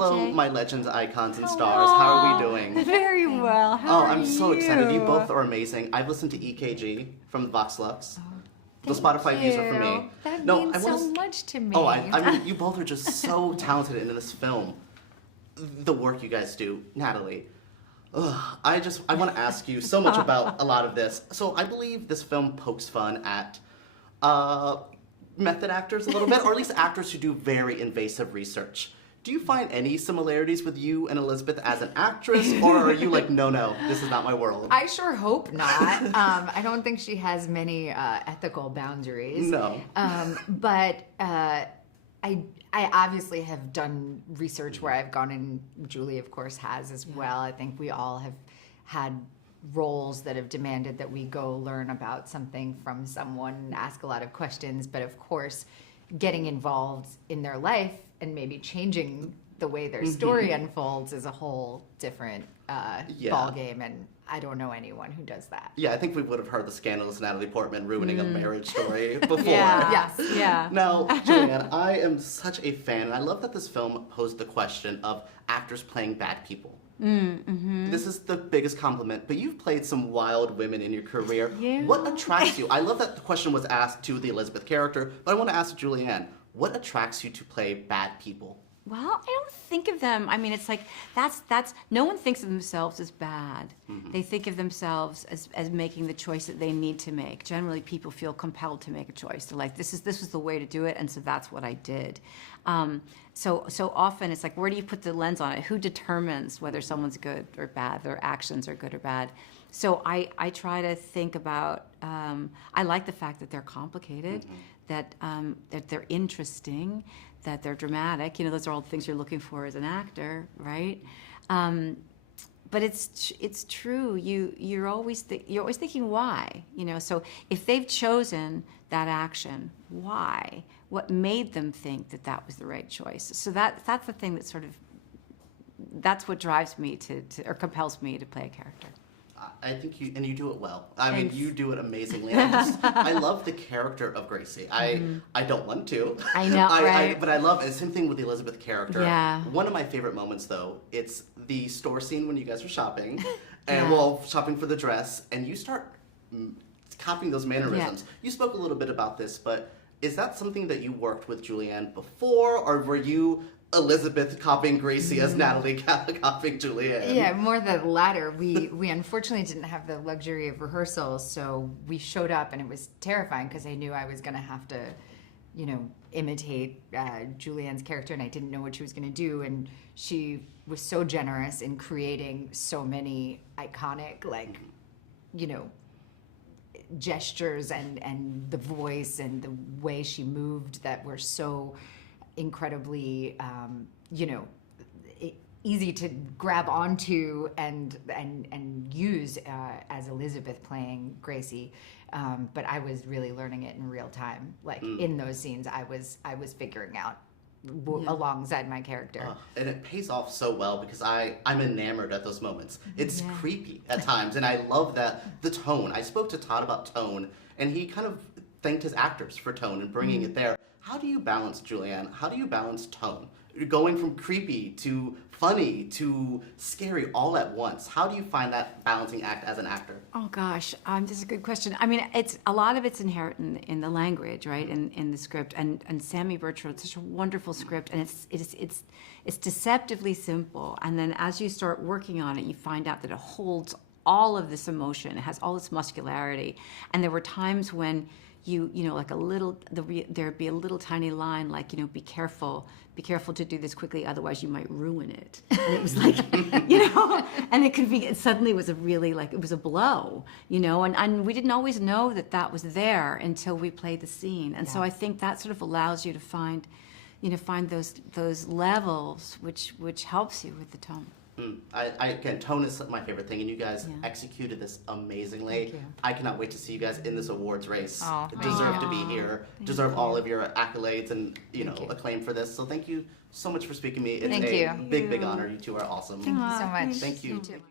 Hello, Jay. my legends, icons, and stars. How are we doing? Very well. How are I'm so you? excited. You both are amazing. I've listened to EKG from the Vox Lux. The Spotify views are for me. That No, means I wanna so much to me. Oh, I mean, you both are just so talented in this film. The work you guys do, Natalie. I want to ask you so much about a lot of this. So I believe this film pokes fun at method actors a little bit, or at least actors who do very invasive research. Do you find any similarities with you and Elizabeth as an actress, or are you like, no, this is not my world? I sure hope not. I don't think she has many ethical boundaries. No. But I obviously have done research where I've gone, and Julie, of course, has as well. I think we all have had roles that have demanded that we go learn about something from someone, ask a lot of questions, but of course, getting involved in their life and maybe changing the way their story unfolds is a whole different ball game, and I don't know anyone who does that. Yeah, I think we would have heard the scandalous Natalie Portman ruining a marriage story before. Yeah. Yes. Yeah. Now, Julianne, I am such a fan, and I love that this film posed the question of actors playing bad people. This is the biggest compliment, but you've played some wild women in your career. Yeah. What attracts you? I love that the question was asked to the Elizabeth character, but I want to ask Julianne, what attracts you to play bad people? Well, I don't think of them. I mean, it's like that's no one thinks of themselves as bad. They think of themselves as making the choice that they need to make. Generally, people feel compelled to make a choice. They're like, this was the way to do it, and so that's what I did. So often it's like, where do you put the lens on it? Who determines whether someone's good or bad? Their actions are good or bad. So I try to think about. I like the fact that they're complicated, that they're interesting, that they're dramatic. You know, those are all the things you're looking for as an actor, right? But it's true. You're always thinking why. You know, so if they've chosen that action, why? What made them think that that was the right choice? So that's the thing that sort of that's what drives me to or compels me to play a character. I think you do it well. I Thanks. mean, you do it amazingly. I love the character of Gracie. I don't want to. I know, right? But I love it. Same thing with the Elizabeth character. Yeah. One of my favorite moments, though, it's the store scene when you guys are shopping, and Yeah. well, shopping for the dress, and you start copying those mannerisms. Yeah. You spoke a little bit about this, but is that something that you worked with Julianne before, or were you Elizabeth copying Gracie as Natalie copying Julianne? Yeah, more the latter. We unfortunately didn't have the luxury of rehearsals, so we showed up, and it was terrifying because I knew I was going to have to, you know, imitate Julianne's character, and I didn't know what she was going to do. And she was so generous in creating so many iconic, like, you know, gestures and the voice and the way she moved that were so incredibly, you know, easy to grab onto and use as Elizabeth playing Gracie. But I was really learning it in real time. Like in those scenes, I was figuring out alongside my character. And it pays off so well because I'm enamored at those moments. It's creepy at times, and I love that the tone. I spoke to Todd about tone, and he kind of thanked his actors for tone and bringing it there. How do you balance, Julianne? How do you balance tone? Going from creepy to funny to scary all at once. How do you find that balancing act as an actor? Oh gosh, this is a good question. I mean, it's a lot of it's inherent in the language, right? In the script, and Sammy Birch wrote such a wonderful script, and it's deceptively simple. And then as you start working on it, you find out that it holds all of this emotion. It has all this muscularity. And there were times when you know, like there'd be a little tiny line like, you know, be careful to do this quickly, otherwise you might ruin it. And it was like, you know, and it suddenly was a really, like, it was a blow, you know, and we didn't always know that was there until we played the scene. And so I think that sort of allows you to find those levels, which helps you with the tone. Again, tone is my favorite thing, and you guys executed this amazingly. Thank you. I cannot wait to see you guys in this awards race. Oh, Deserve thank to be here. Deserve all of your accolades and acclaim for this. So thank you so much for speaking to me. It's Thank a you. big honor. You two are awesome. Thank you so much. Thank you. You too.